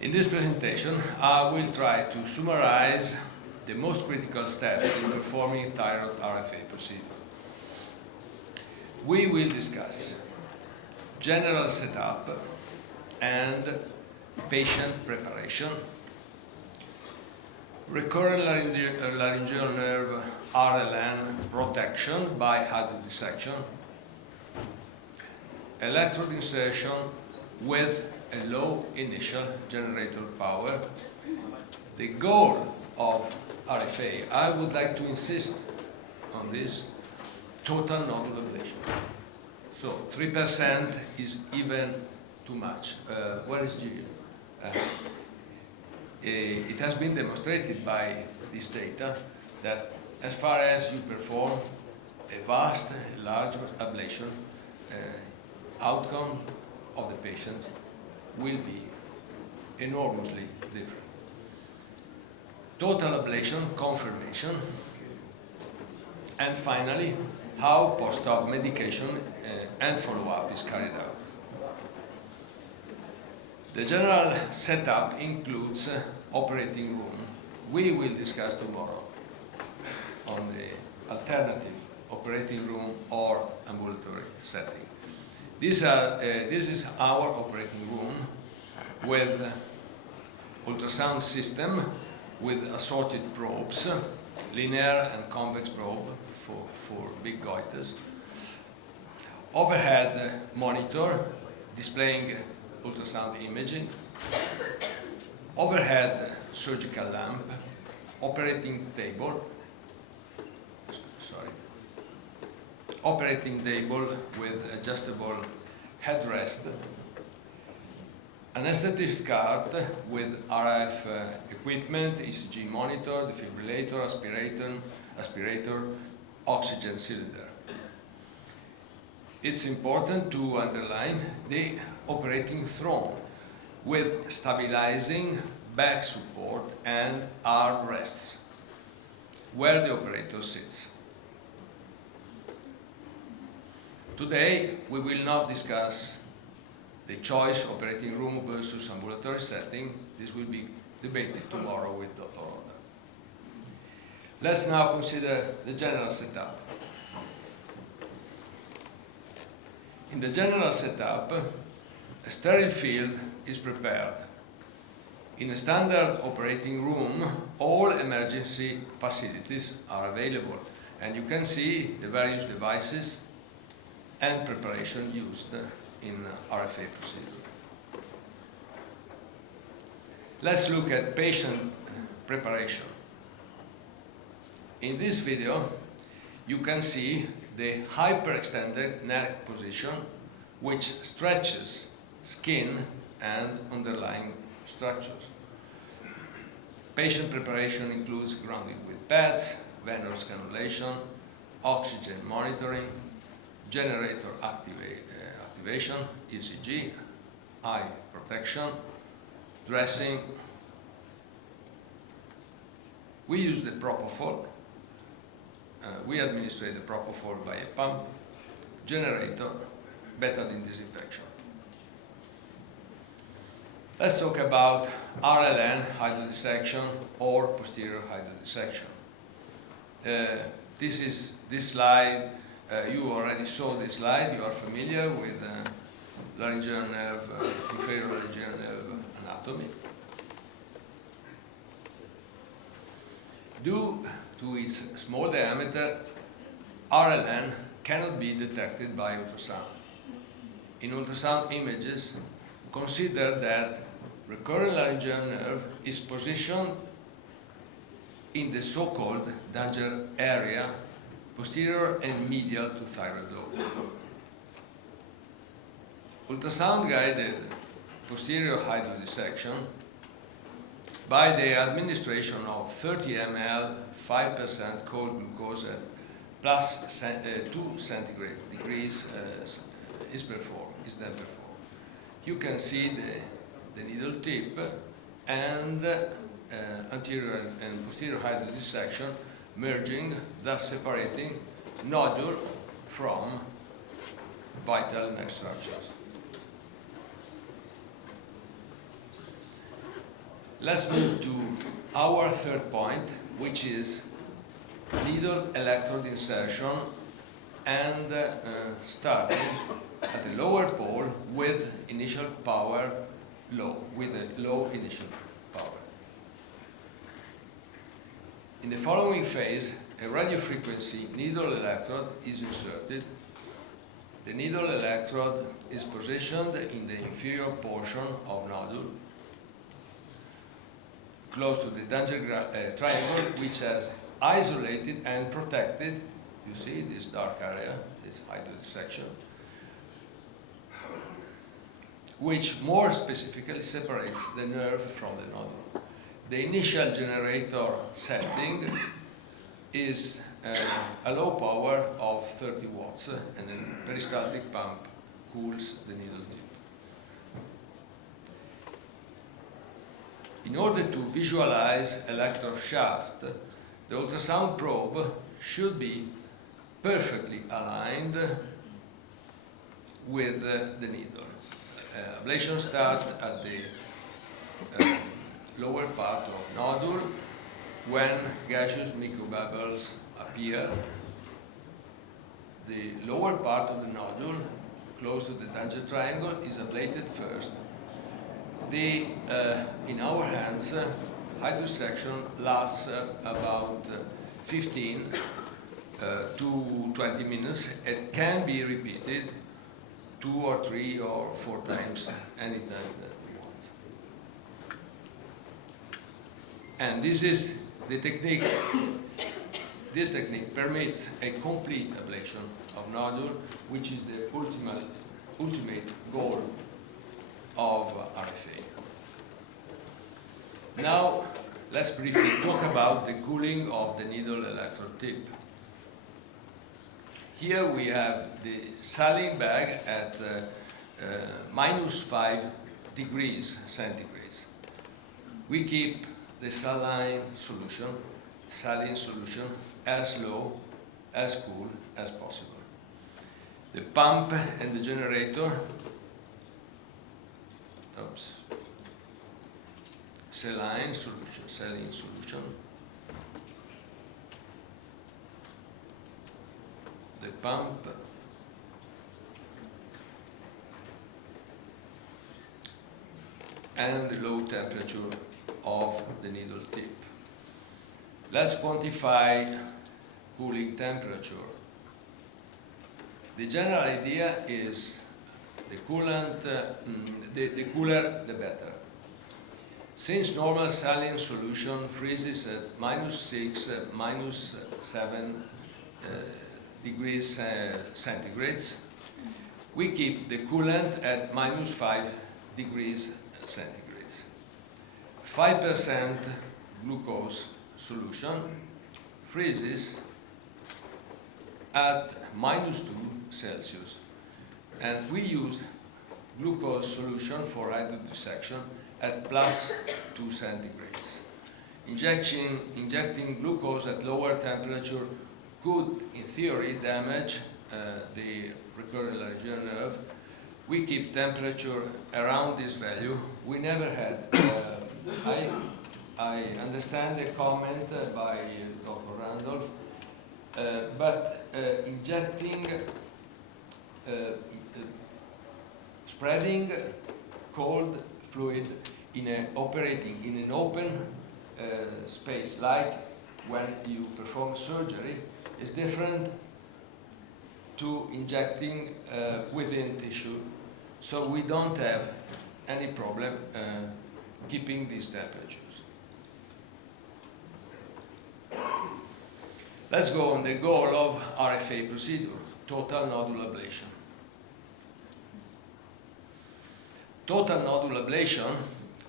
In this presentation, I will try to summarize the most critical steps in performing thyroid RFA procedure. We will discuss general setup and patient preparation, recurrent laryngeal nerve RLN protection by hydrodissection, electrode insertion with a low initial generator power. The goal of RFA, I would like to insist on this, total nodal ablation. So 3% is even too much. Where is Gillian? It has been demonstrated by this data that as far as you perform a vast, large ablation, outcome of the patients will be enormously different. Total ablation confirmation, and finally, how post-op medication and follow-up is carried out. The general setup includes operating room. We will discuss tomorrow on the alternative operating room or ambulatory setting. This is our operating room with ultrasound system with assorted probes, linear and convex probe for big goiters, overhead monitor displaying ultrasound imaging, overhead surgical lamp, operating table with adjustable headrest, anesthetist cart with RF equipment, ECG monitor, defibrillator, aspirator, oxygen cylinder. It's important to underline the operating throne with stabilizing back support and arm rests where the operator sits. Today, we will not discuss the choice operating room versus ambulatory setting. This will be debated tomorrow with Dr. Roberto. Let's now consider the general setup. In the general setup, a sterile field is prepared. In a standard operating room, all emergency facilities are available, and you can see the various devices and preparation used in RFA procedure. Let's look at patient preparation. In this video, you can see the hyperextended neck position, which stretches skin and underlying structures. Patient preparation includes grounding with pads, venous cannulation, oxygen monitoring, generator activation, ECG, eye protection, dressing. We use the propofol. We administrate the propofol by a pump, generator, betadine disinfection. Let's talk about RLN hydrodissection or posterior hydrodissection. This slide. You already saw this slide, you are familiar with laryngeal nerve, inferior laryngeal nerve anatomy. Due to its small diameter, RLN cannot be detected by ultrasound. In ultrasound images, consider that recurrent laryngeal nerve is positioned in the so-called danger area, posterior and medial to thyroid lobe. Ultrasound-guided posterior hydrodissection by the administration of 30 ml 5% cold glucose at plus 2 centigrade degrees is then performed. You can see the needle tip and anterior and posterior hydrodissection merging, thus separating nodule from vital neck structures. Let's move to our third point, which is needle electrode insertion and starting at the lower pole with initial power low, with a low initial power. In the following phase, a radiofrequency needle electrode is inserted. The needle electrode is positioned in the inferior portion of nodule, close to the danger triangle, which has isolated and protected, you see this dark area, this hydrogen section, which more specifically separates the nerve from the nodule. The initial generator setting is a low power of 30 watts, and a peristaltic pump cools the needle tip. In order to visualize electrode shaft, the ultrasound probe should be perfectly aligned with the needle. Ablation starts at the lower part of nodule when gaseous microbubbles appear. The lower part of the nodule, close to the danger triangle, is ablated first. In our hands, hydrosection lasts about 15 to 20 minutes. It can be repeated 2 or 3 or 4 times anytime that we want. And this is the technique. This technique permits a complete ablation of nodule, which is the ultimate goal of RFA. Now, let's briefly talk about the cooling of the needle electrode tip. Here we have the saline bag at -5 degrees centigrade. We keep the saline solution as low, as cool as possible. The pump and the generator, saline solution. The pump and the low temperature of the needle tip. Let's quantify cooling temperature. The general idea is the coolant, the cooler the better. Since normal saline solution freezes at -6, -7 degrees centigrades, we keep the coolant at -5 degrees centigrades. 5% glucose solution freezes at -2 Celsius, and we use glucose solution for hydrodissection at +2 centigrades. Injecting glucose at lower temperature could, in theory, damage the recurrent laryngeal nerve. We keep temperature around this value. We never had. I understand the comment by Dr. Randolph, but injecting, spreading cold fluid operating in an open space, like when you perform surgery, is different to injecting within tissue. So we don't have any problem keeping these temperatures. Let's go on the goal of RFA procedure, total nodule ablation. Total nodule ablation,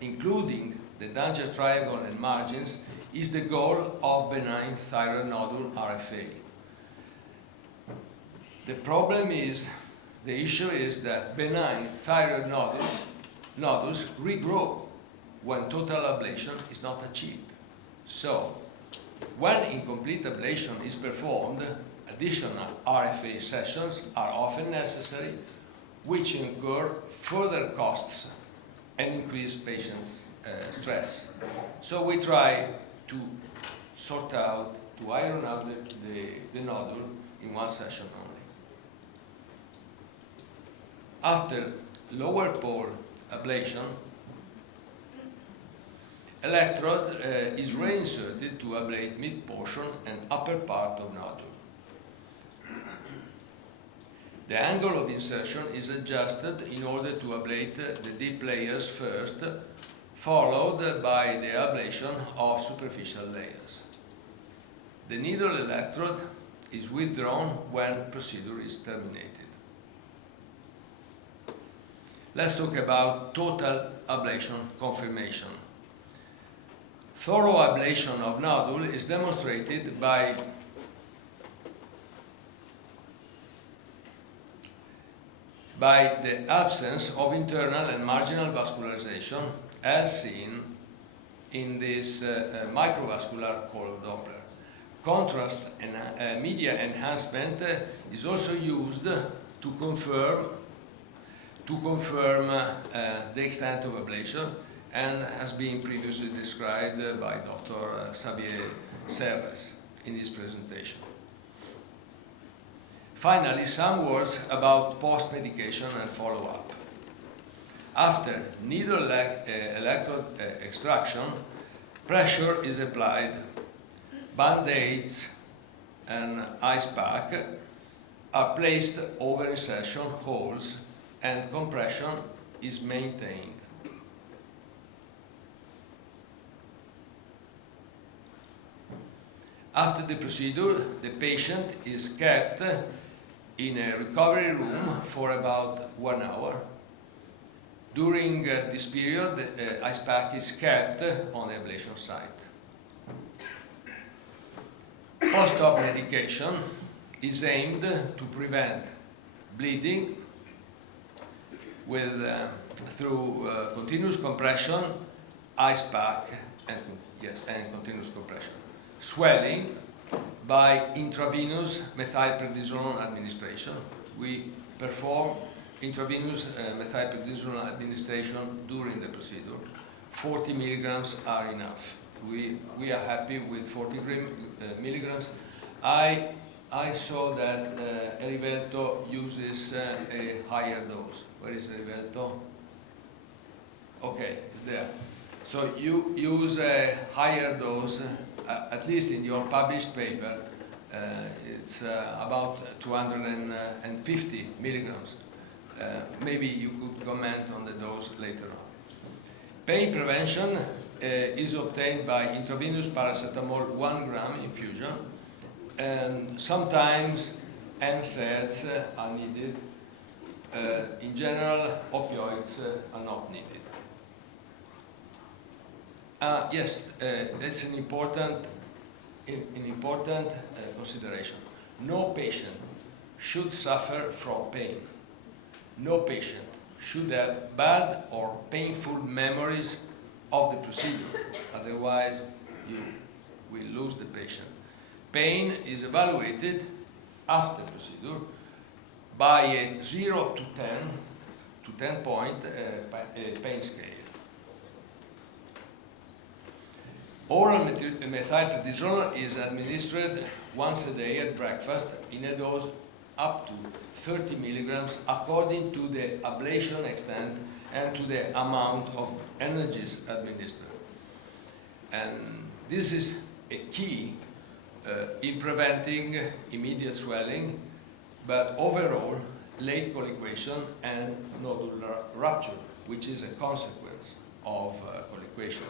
including the danger triangle and margins, is the goal of benign thyroid nodule RFA. The problem is, the issue is that benign thyroid nodules regrow when total ablation is not achieved. So, when incomplete ablation is performed, additional RFA sessions are often necessary, which incur further costs and increase patients' stress. So we try to sort out, to iron out the nodule in one session only. After lower pole ablation, electrode is reinserted to ablate mid portion and upper part of nodule. The angle of insertion is adjusted in order to ablate the deep layers first, followed by the ablation of superficial layers. The needle electrode is withdrawn when procedure is terminated. Let's talk about total ablation confirmation. Thorough ablation of nodule is demonstrated by the absence of internal and marginal vascularization as seen in this microvascular color Doppler. Contrast and media enhancement is also used to confirm the extent of ablation and has been previously described by Dr. Xavier Serres in his presentation. Finally, some words about post-medication and follow-up. After needle electrode extraction, pressure is applied, band-aids and ice pack are placed over insertion holes and compression is maintained. After the procedure, the patient is kept in a recovery room for about 1 hour. During this period, the ice pack is kept on the ablation site. Post-op medication is aimed to prevent bleeding through continuous compression, ice pack, and continuous compression. Swelling by intravenous methylprednisolone administration. We perform intravenous methylprednisolone administration during the procedure. 40 milligrams are enough. We are happy with 40 milligrams. I saw that Roberto uses a higher dose. Where is Roberto? Okay, it's there. So you use a higher dose, at least in your published paper, it's about 250 milligrams. Maybe you could comment on the dose later on. Pain prevention is obtained by intravenous paracetamol 1 gram infusion, and sometimes NSAIDs are needed. In general, opioids are not needed. Yes, that's an important consideration. No patient should suffer from pain. No patient should have bad or painful memories of the procedure. Otherwise, you will lose the patient. Pain is evaluated after procedure by a 0 to 10 point pain scale. Oral methylprednisolone is administered once a day at breakfast in a dose up to 30 milligrams according to the ablation extent and to the amount of energies administered. And this is a key in preventing immediate swelling, but overall late colliquation and nodular rupture, which is a consequence of colliquation.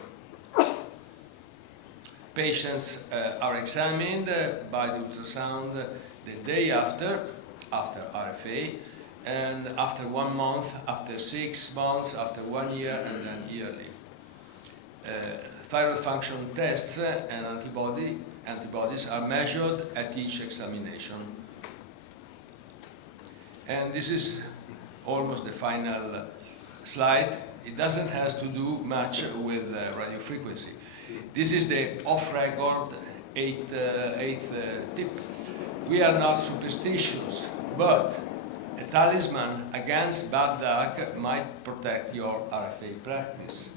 Patients are examined by the ultrasound the day after RFA, and after 1 month, after 6 months, after 1 year, and then yearly. Thyroid function tests and antibodies are measured at each examination. And this is almost the final slide. It doesn't have to do much with radiofrequency. This is the off-record eighth tip. We are not superstitious, but a talisman against bad luck might protect your RFA practice.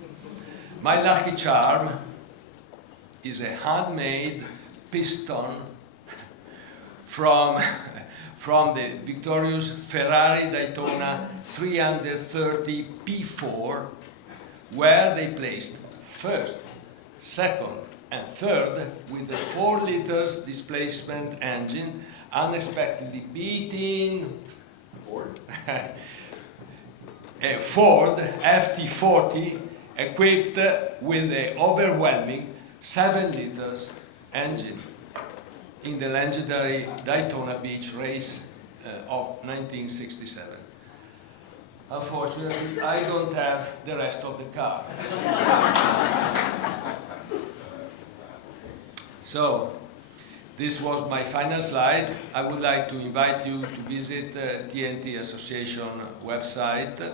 My lucky charm is a handmade piston from the victorious Ferrari Daytona 330 P4, where they placed first, second, and third with the 4 liters displacement engine, unexpectedly beating a Ford FT40 equipped with the overwhelming 7 liters engine in the legendary Daytona Beach race of 1967. Unfortunately, I don't have the rest of the car. So, this was my final slide. I would like to invite you to visit TNT Association website,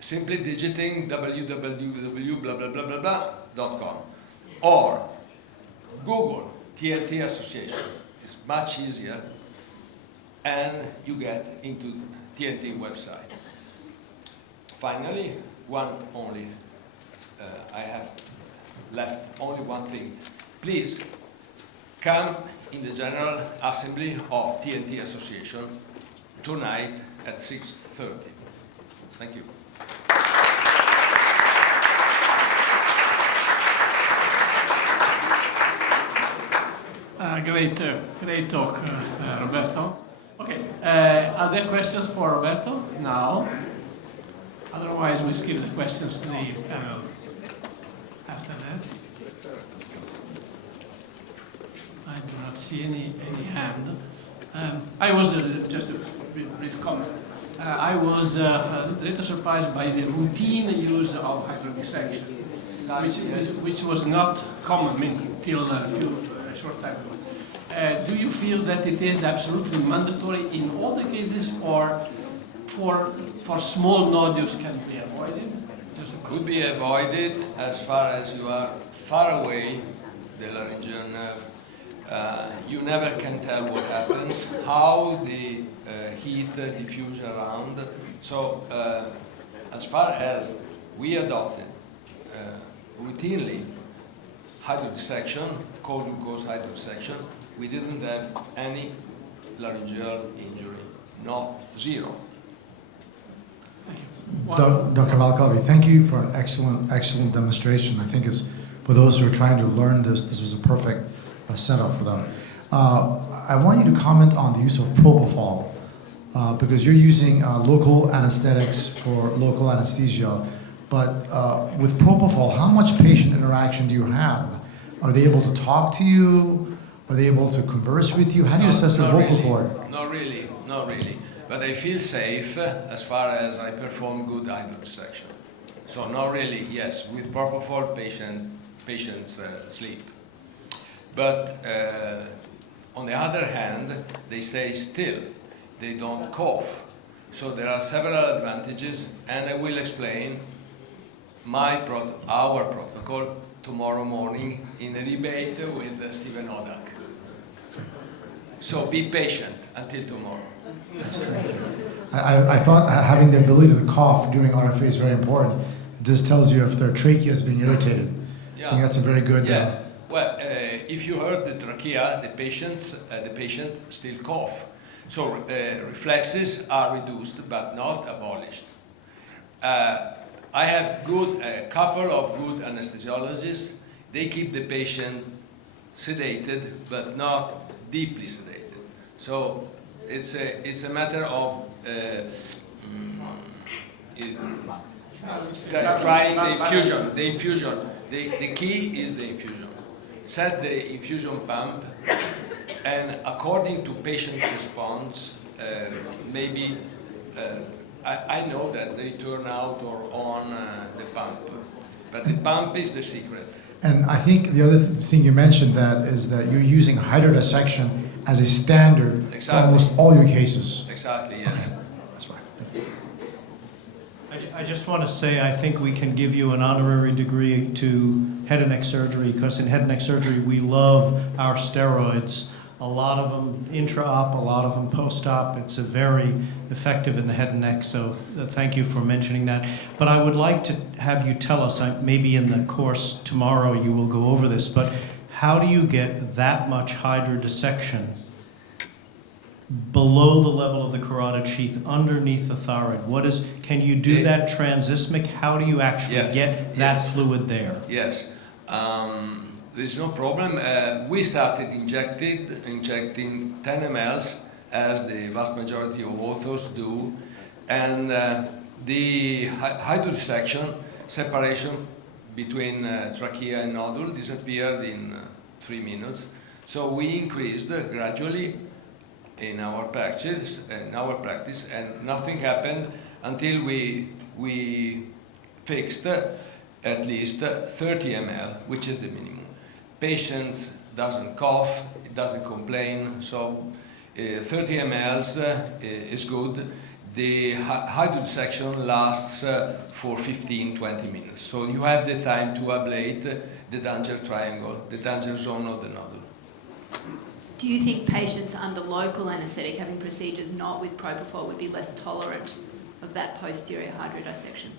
simply digiting www.com or Google TNT Association. It's much easier, and you get into TNT website. Finally, I have left only one thing. Please come in the General Assembly of TNT Association tonight at 6:30. Thank you. Great talk, Roberto. Okay, are there questions for Roberto now? Otherwise, we skip the questions to the panel after that. I do not see any hand. I was just a brief comment. I was a little surprised by the routine use of hydrodissection, which was not common until a short time ago. Do you feel that it is absolutely mandatory in all the cases, or for small nodules can be avoided? Could be avoided as far as you are far away the laryngeal nerve. You never can tell what happens, how the heat diffuse around. So as far as we adopted routinely hydrodissection, cold glucose hydrodissection, we didn't have any laryngeal injury, not zero. Dr. Valcavi, thank you for an excellent demonstration. I think it's, for those who are trying to learn this was a perfect setup for them. I want you to comment on the use of propofol, because you're using local anesthetics for local anesthesia, but with propofol, how much patient interaction do you have? Are they able to talk to you? Are they able to converse with you? How do you assess their vocal cord? Not really. But I feel safe as far as I perform good hydrodissection. So not really, yes, with propofol patients sleep. But on the other hand, they stay still. They don't cough. So there are several advantages, and I will explain our protocol tomorrow morning in a debate with Stephen Odak. So be patient until tomorrow. I thought having the ability to cough during RFA is very important. This tells you if their trachea is being irritated. Yeah. I think that's a very good... Yes. Well, if you heard the trachea, the patient still cough. So reflexes are reduced but not abolished. I have a couple of good anesthesiologists. They keep the patient sedated but not deeply sedated. So it's a matter of trying the infusion. The key is the infusion. Set the infusion pump, and according to patient's response, maybe I know that they turn out or on the pump, but the pump is the secret. And I think the other thing you mentioned is that you're using hydrodissection as a standard for almost all your cases. Exactly, yes. Okay. That's right. I just want to say I think we can give you an honorary degree to head and neck surgery, because in head and neck surgery we love our steroids. a lot of them intra-op, a lot of them post-op. It's a very effective in the head and neck, so thank you for mentioning that. But I would like to have you tell us, maybe in the course tomorrow you will go over this, but how do you get that much hydrodissection below the level of the carotid sheath, underneath the thyroid? Can you do that transismic? How do you actually get that fluid there? Yes, there's no problem. We started injecting 10 mLs, as the vast majority of authors do, and the hydrodissection separation between trachea and nodule disappeared in 3 minutes. So we increased gradually in our practice, and nothing happened until we fixed at least 30 ml, which is the minimum. Patient doesn't cough, it doesn't complain, so 30 ml is good. The hydrodissection lasts for 15-20 minutes, so you have the time to ablate the danger triangle, the danger zone of the nodule. Do you think patients under local anaesthetic having procedures not with propofol would be less tolerant of that posterior hydrodissection?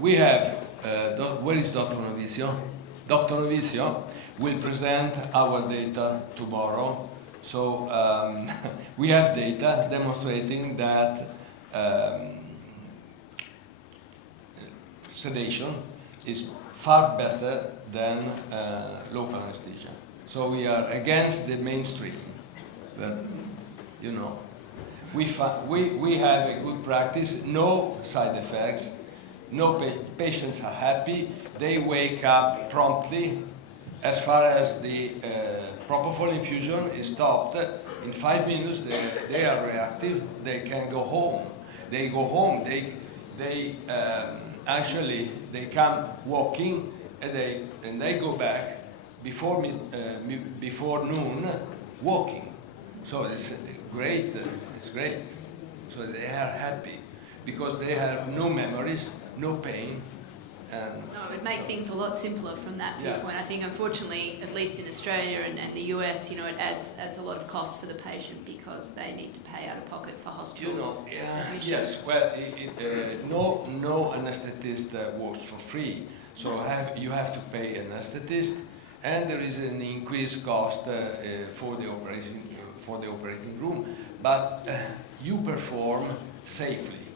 We have, where is Dr. Novizio? Dr. Novizio will present our data tomorrow. So we have data demonstrating that sedation is far better than local anesthesia. So we are against the mainstream, but you know, we have a good practice, no side effects, no patients are happy, they wake up promptly. As far as the propofol infusion is stopped, in 5 minutes they are reactive, they can go home. They go home, they actually come walking and they go back before noon walking. So it's great, So they are happy because they have no memories, no pain. No, it would make things a lot simpler from that viewpoint. I think, unfortunately, at least in Australia and the US, you know, it adds a lot of cost for the patient because they need to pay out of pocket for hospital. You know, yes. Well, no anesthetist works for free, so you have to pay an anesthetist, and there is an increased cost for the operating room. But you perform safely.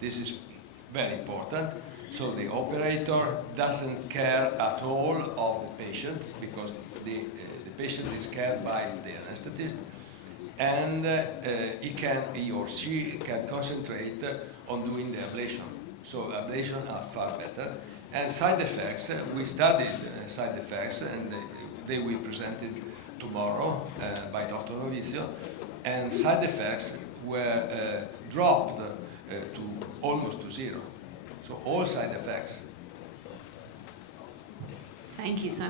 This is very important. So the operator doesn't care at all of the patient because the patient is cared by the anesthetist, and he or she can concentrate on doing the ablation. So ablation are far better. And side effects, we studied side effects, and they will be presented tomorrow by Dr. Novizio, and side effects were dropped to almost to zero. So all side effects. Thank you so much.